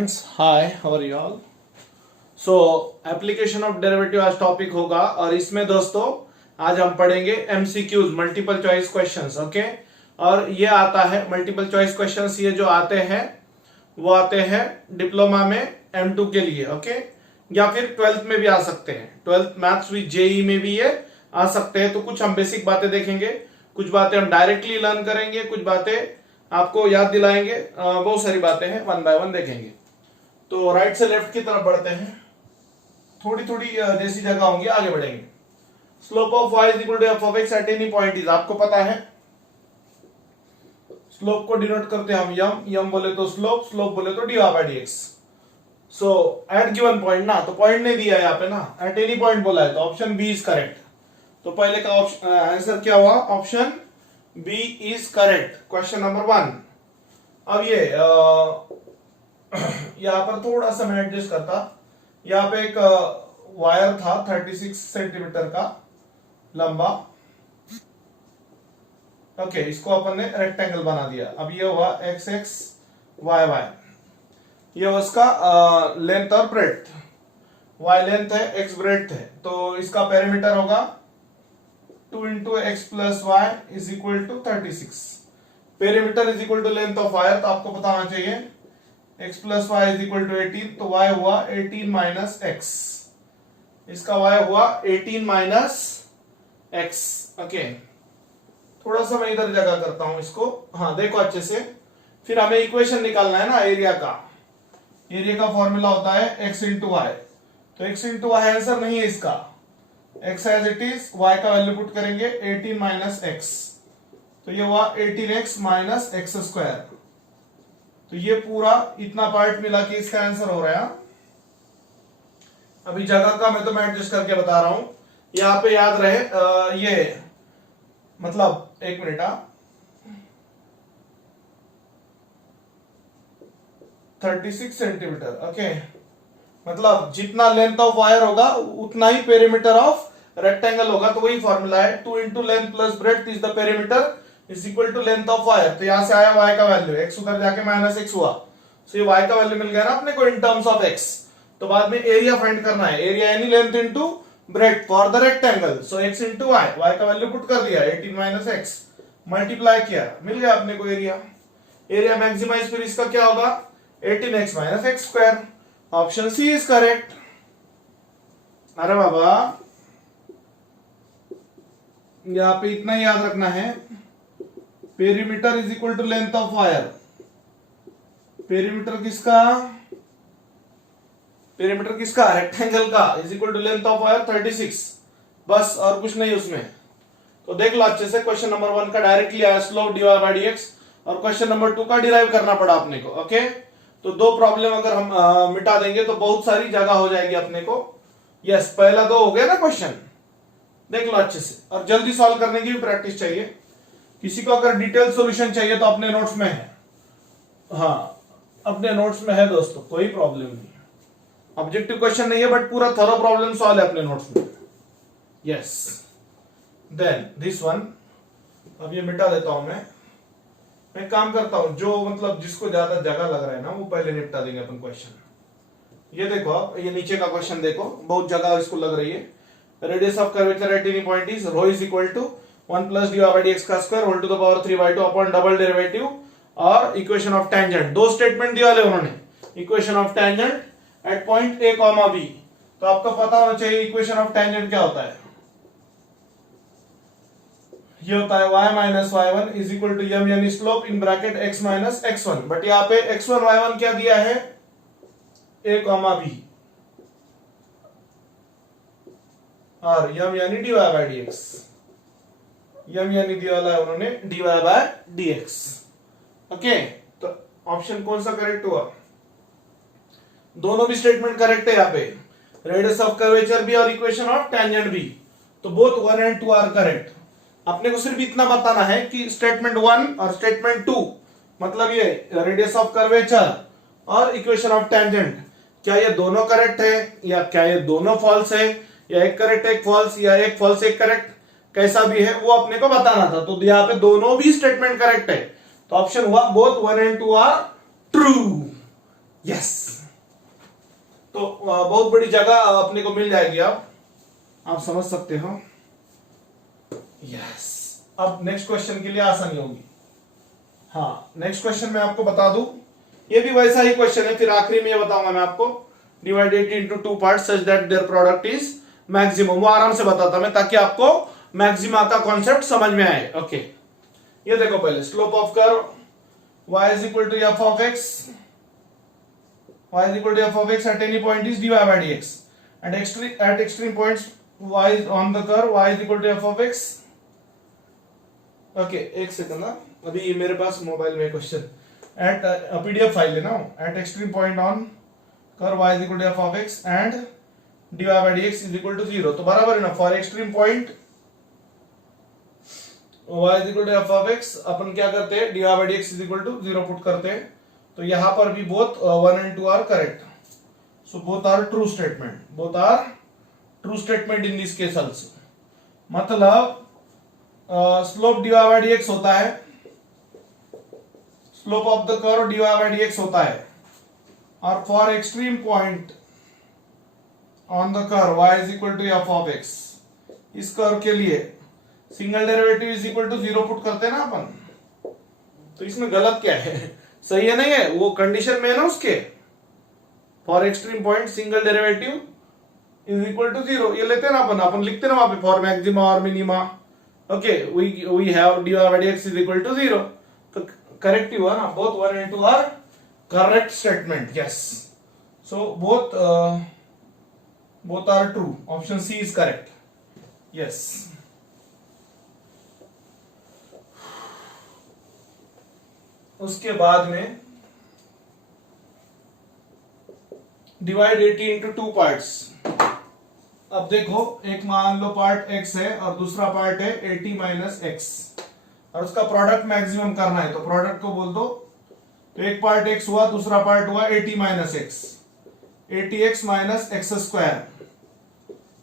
Students, hi, how are you all. So application of derivative आज topic होगा और इसमें दोस्तों आज हम पढ़ेंगे MCQs, multiple choice questions. Okay, और ये आता है मल्टीपल चॉइस क्वेश्चंस, ये जो आते हैं वो आते हैं डिप्लोमा में M2 के लिए। ओके, या फिर 12th में भी आ सकते हैं, 12th मैथ्स विद जेई में भी ये आ सकते हैं। तो कुछ हम बेसिक बातें देखेंगे, कुछ बातें हम डायरेक्टली लर्न करेंगे, कुछ बातें आपको याद दिलाएंगे, बहुत सारी बातें हैं, वन बाय वन देखेंगे। तो राइट से लेफ्ट की तरफ बढ़ते हैं, थोड़ी थोड़ी जैसी जगह होंगी आगे बढ़ेंगे। Slope of y is equal to f of x at any point is, आपको पता है स्लोप को डिनोट करते हैं हम यम, यम बोले तो स्लोप, स्लोप बोले तो dy by dx। So eight given point ना, तो पॉइंट नहीं दिया है यहाँ पे ना, एट एनी पॉइंट बोला है, तो ऑप्शन बी इज करेक्ट। तो पहले का आंसर क्या हुआ, option B is correct, question number 1। अब ये यहां पर थोड़ा सा मैं एडजस्ट करता, यहाँ पे एक वायर था 36 सेंटीमीटर का लंबा। ओके, इसको अपन ने रेक्टेंगल बना दिया। अब ये हुआ एक्स एक्स वाई वाई, ये उसका लेंथ और ब्रेड्थ, वाई लेंथ है, एक्स ब्रेड्थ है, तो इसका पेरीमीटर होगा 2 into x plus y is equal to 36। Perimeter is equal to length of wire, तो आपको पता होना चाहिए x plus y is equal to 18, तो y हुआ 18 माइनस एक्स, इसका y हुआ 18 माइनस एक्स। ओके, थोड़ा सा मैं इधर जगह करता हूं इसको, हाँ देखो अच्छे से। फिर हमें इक्वेशन निकालना है ना एरिया का, एरिया का फॉर्मूला होता है x इंटू वाई, तो x इंटू वाई आंसर नहीं है इसका, x as it is, y का वैल्यू पुट करेंगे 18 माइनस एक्स, तो ये हुआ 18x माइनस एक्स स्क्वायर। तो ये पूरा इतना पार्ट मिला के इसका आंसर हो रहा है। अभी जगह का मैं एडजस्ट करके बता रहा हूं, यहां पे याद रहे ये मतलब एक मिनट, 36 सेंटीमीटर। ओके, मतलब जितना लेंथ ऑफ वायर होगा उतना ही पेरीमीटर ऑफ रेक्टेंगल होगा, तो वही फॉर्मूला है 2 into length plus breadth is the perimeter is equal to length of wire. तो यहां से आया y का वैल्यू, x उधर जाके माइनस एक्स हुआ, सो ये y का वैल्यू मिल गया ना अपने को इन टर्म्स ऑफ x। तो बाद में एरिया फाइंड करना है, एरिया यानी length into breadth for the rectangle, so x into y का वैल्यू पुट कर दिया 18 माइनस एक्स, मल्टीप्लाई किया, मिल गया अपने को एरिया। एरिया मैक्सिमाइज फिर इसका क्या होगा 18x minus x square, option C is correct. अरे बाबा, यहां पे इतना ही याद रखना है, perimeter is equal to length of wire, perimeter किसका, पेरीमीटर किसका, रेक्टेंगल का, is equal to length of wire 36, बस और कुछ नहीं उसमें। तो देख लो अच्छे से, क्वेश्चन नंबर 1 का डायरेक्टली आया स्लोप dy बाय dx, और क्वेश्चन नंबर 2 का डिराइव करना पड़ा अपने को। ओके, तो दो प्रॉब्लम अगर हम मिटा देंगे तो बहुत सारी जगह हो जाएगी अपने को। यस, पहला दो हो गया ना क्वेश्चन, देख लो अच्छे से, और जल्दी सॉल्व करने की भी प्रैक्टिस चाहिए। किसी को अगर डिटेल सॉल्यूशन चाहिए तो अपने नोट्स में है, हाँ अपने नोट्स में है दोस्तों, कोई प्रॉब्लम नहीं है। ऑब्जेक्टिव क्वेश्चन नहीं है बट पूरा थरो प्रॉब्लम सॉल्व है अपने नोट्स में। यस, देन दिस वन, अब ये मिटा देता हूं मैं काम करता हूं, जो मतलब जिसको ज्यादा जगह लग रहा है ना वो पहले निपटा देंगे अपन क्वेश्चन। ये देखो आप, ये नीचे का क्वेश्चन देखो, बहुत जगह इसको लग रही है। Radius of curvature at any point is rho is equal to 1 plus dy by dx का square whole to the power 3/2 upon double derivative और इक्वेशन ऑफ टेंजेंट। दो स्टेटमेंट दिया है उन्होंने, equation of tangent at point a comma b। तो आपको पता होना चाहिए इक्वेशन ऑफ टेंजेंट क्या होता है, ये होता है y minus y1 is equal to m यानी slope in bracket x minus x1, but यहाँ पे x1 y1 क्या दिया है a कॉमा b, और m यानी dy बाय dx, m यानी दिया वाला है उन्होंने dy बाय dx। ओके, तो ऑप्शन कौन सा करेक्ट हुआ, दोनों भी स्टेटमेंट करेक्ट है यहाँ पे, रेडियस ऑफ कर्वेचर भी और इक्वेशन ऑफ टेंजेंट भी, तो बोथ 1 एंड 2 आर करेक्ट। अपने को सिर्फ इतना बताना है कि स्टेटमेंट 1 और स्टेटमेंट 2, मतलब ये रेडियस ऑफ कर्वेचर और इक्वेशन ऑफ टेंजेंट, क्या ये दोनों करेक्ट है या क्या ये दोनों फॉल्स है, या एक करेक्ट एक फॉल्स, या एक फॉल्स एक करेक्ट, कैसा भी है वो अपने को बताना था। तो यहाँ पे दोनों भी स्टेटमेंट करेक्ट है, तो ऑप्शन हुआ both 1 and 2 are true. Yes. तो बहुत बड़ी जगह अपने को मिल जाएगी, आप समझ सकते हो। यस। अब नेक्स्ट क्वेश्चन के लिए आसानी होगी। हाँ, नेक्स्ट क्वेश्चन मैं आपको बता दूं, ये भी वैसा ही क्वेश्चन है, फिर आखिरी में ये बताऊंगा मैं आपको। Divide it into two parts such that their product is maximum. वो आराम से बताता मैं ताकि आपको मैक्सिमा का कॉन्सेप्ट समझ में आए। ओके, ये देखो पहले slope of curve y is equal to f of x, y is equal to f of x at any point is dy by dx, and at extreme points y is on the curve y is equal to f of x. Okay, एक second ना, अभी मेरे पास mobile में question eight PDF file है ना। Eight extreme point on curve y is equal to f of x and dy by dx is equal to 0, तो बराबर है ना। For extreme point y is equal to f of x अपन क्या करते हैं, dy by dx is equal to 0 put करते हैं। तो यहां पर भी बोथ 1 and 2 are correct, so both are true statement, both are true statement in this case also. मतलब स्लोप dy by dx होता है, slope of the curve dy by dx होता है, और for extreme point on the curve y is equal to f of x, इस curve के लिए single derivative is equal to 0 put करते हैं ना अपन। तो इसमें गलत क्या है, सही है नहीं है, वो कंडीशन में है ना उसके। For extreme point single derivative is equal to 0, ये लेते हैं ना अपन लिखते हैं ना वहां पे फॉर मैक्सिमा और minima. Okay, we have dy by dx is equal to 0, तो करेक्ट हुआ ना, both 1 and 2 are correct statement. Yes, so both are true, option C is correct. Yes. उसके बाद में डिवाइड 80 इंटू टू पार्ट्स। अब देखो, एक मान लो पार्ट x है और दूसरा पार्ट है 80 माइनस एक्स, और उसका प्रोडक्ट मैक्सिमम करना है, तो प्रोडक्ट को बोल दो। तो एक पार्ट x हुआ, दूसरा पार्ट हुआ 80 minus x, 80x minus x square.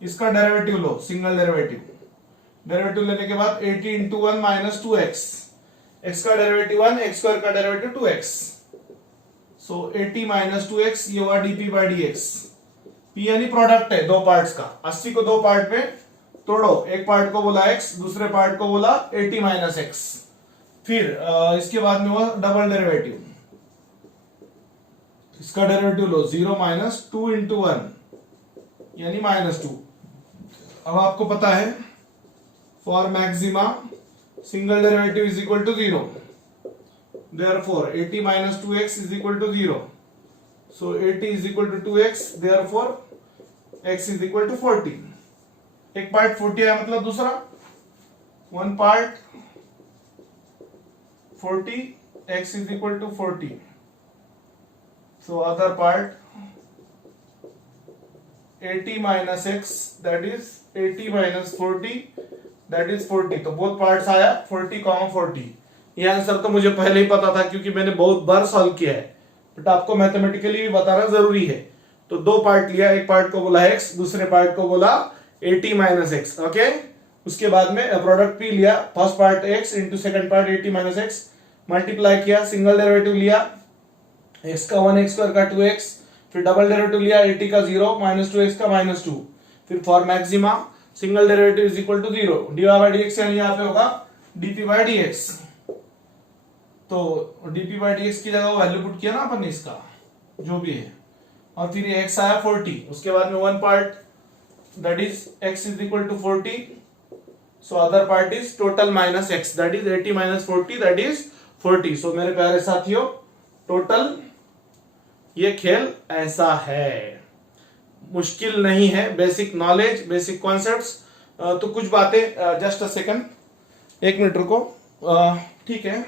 इसका डेरिवेटिव लो, सिंगल डेरिवेटिव। डेरिवेटिव लेने के बाद 80 इंटू 1 माइनस 2x, x का डेरिवेटिव 1, x स्क्वायर का डेरिवेटिव 2x, सो 80 माइनस 2x, ये हुआ dp बाई dx। p यानी प्रोडक्ट है दो पार्ट्स का। 80 को दो पार्ट में तोड़ो, एक पार्ट को बोला x, दूसरे पार्ट को बोला 80 माइनस एक्स। फिर इसके बाद में हुआ डबल डेरिवेटिव, इसका डेरिवेटिव लो, 0 माइनस 2 इंटू 1 यानी माइनस 2। अब आपको पता है for maxima single derivative is equal to 0, therefore 80 minus 2x is equal to 0, so 80 is equal to 2x, therefore x is equal to 40। एक पार्ट 40 है, मतलब दूसरा one part 40, x is equal to 40, so other part 80 minus x, that is 80 minus 40, that is 40। तो both parts आया 40, 40। ये answer तो मुझे पहले ही पता था क्योंकि मैंने बहुत बार सॉल्व किया है, बट आपको मैथमेटिकली भी बताना जरूरी है। तो दो पार्ट लिया, एक पार्ट को बोला x, दूसरे पार्ट को बोला 80 माइनस एक्स। ओके, उसके बाद में प्रोडक्ट p लिया, first part x into second part 80 minus x, multiply किया, सिंगल डेरिवेटिव लिया, x का 1, x स्क्वायर का 2x, फिर डबल डेरिवेटिव लिया 80 का 0 माइनस 2x का माइनस 2, फिर for maxima single derivative is equal to 0, dy by dx यानी यहाँ पे होगा dp by dx। तो dp by dx की जगह वैल्यू पुट किया ना अपन ने इसका, जो भी है, और फिर ये x आया 40। उसके बाद में one part that is x is equal to 40, so other part is total minus x, that is 80 minus 40, that is 40। सो मेरे प्यारे साथियों, टोटल ये खेल ऐसा है, मुश्किल नहीं है, बेसिक नॉलेज, बेसिक कॉन्सेप्ट्स। तो कुछ बातें, जस्ट अ सेकंड, एक मिनट रुको, ठीक है,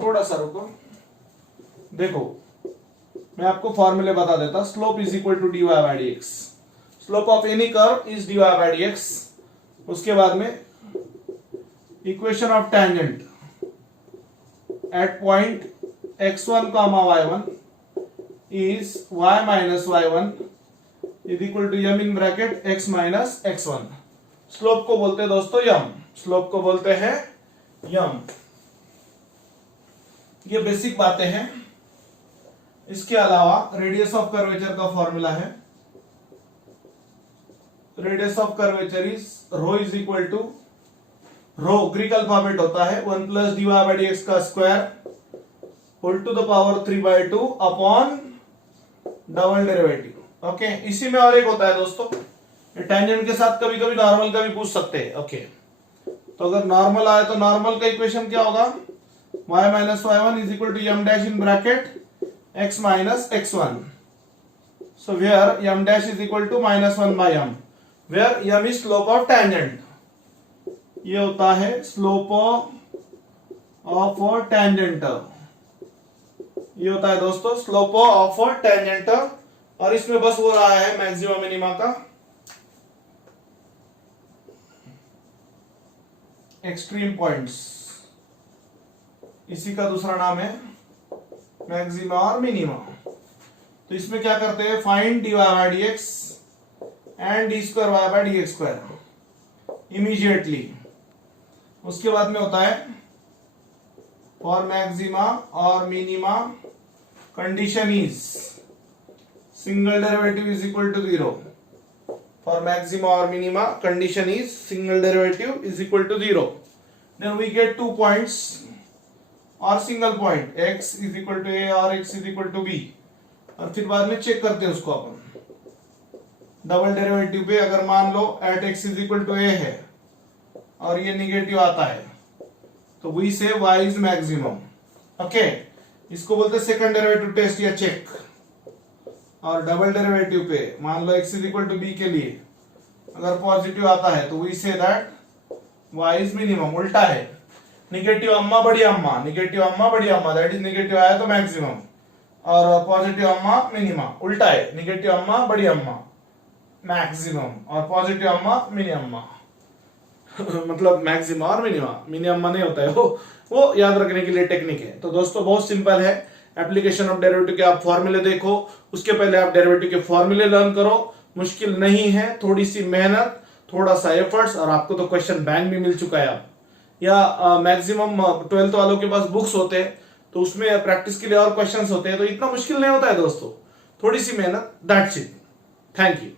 थोड़ा सा रुको। देखो, मैं आपको फॉर्मूले बता देता। Slope is equal to dy by dx, slope of any curve is dy by dx। उसके बाद में equation of tangent at point x1 comma y1 is y minus y1 is equal to m in bracket x minus x1। Slope को बोलते हैं दोस्तों यम, slope को बोलते हैं यम। ये बेसिक बातें हैं। इसके अलावा रेडियस ऑफ कर्वेचर का फॉर्मूला है, radius of curvature is rho is equal to, rho Greek alphabet होता है 1 प्लस dy बाई dx का square whole to the power 3/2 upon double derivative. Okay, इसी में और एक होता है दोस्तों, टेंजेंट के साथ कभी कभी नॉर्मल का भी पूछ सकते हैं। ओके, तो अगर नॉर्मल आए तो नॉर्मल का इक्वेशन क्या होगा, y minus y1 is equal to m dash in bracket x minus x1, so where m dash is equal to minus 1 by m, where m is slope of tangent. ये होता है slope of tangent, ये होता है दोस्तों slope of tangent. और इसमें बस वो रहा है मैक्सिमा मिनिमा का एक्सट्रीम पॉइंट्स, इसी का दूसरा नाम है मैक्सिमा और मिनिमा। तो इसमें क्या करते हैं, find dy by dx and D square Y by D X square immediately. उसके बाद में होता है फॉर मैक्सिमा और minima condition is single derivative is equal to 0। For maxima और minima condition is single derivative is equal to 0, then we get 2 points और single point x is equal to a और x is equal to b, और फिर बाद में check करते हैं उसको अपन डबल डेरिवेटिव पे। अगर मान लो at x is equal to a है और ये निगेटिव आता है तो वी से y इज मैक्सिमम। ओके, इसको बोलते हैं सेकंड डेरिवेटिव टेस्ट या चेक। और डबल डेरिवेटिव पे मान लो x is equal to b के लिए अगर पॉजिटिव आता है तो we say that y is minimum. उल्टा है, निगेटिव अम्मा बड़ी अम्मा, निगेटिव अम्मा बड़ी अम्मा, दैट इज निगेटिव आया तो मैक्सिमम, और पॉजिटिव अम्मा मिनिमा। उल्टा है, निगेटिव अम्मा बड़ी अम्मा मैक्सिमम और पॉजिटिव अम्मा मिनी अम्मा मतलब मैक्सिमा और मिनिमा, मिनी अम्मा नहीं होता है वो याद रखने के लिए टेक्निक है। तो दोस्तों बहुत सिंपल है, एप्लीकेशन ऑफ डेरिवेटिव के आप फॉर्मूले देखो, उसके पहले आप डेरिवेटिव के फॉर्मूले लर्न करो। मुश्किल नहीं है, थोड़ी सी मेहनत, थोड़ा सा एफर्ट्स, और आपको तो क्वेश्चन बैंक भी मिल चुका है अब, या मैक्सिमम 12th वालों के पास बुक्स होते हैं तो उसमें प्रैक्टिस के लिए और क्वेश्चंस होते हैं, तो इतना मुश्किल नहीं होता है दोस्तों, थोड़ी सी मेहनत, दैट्स इट। Thank you.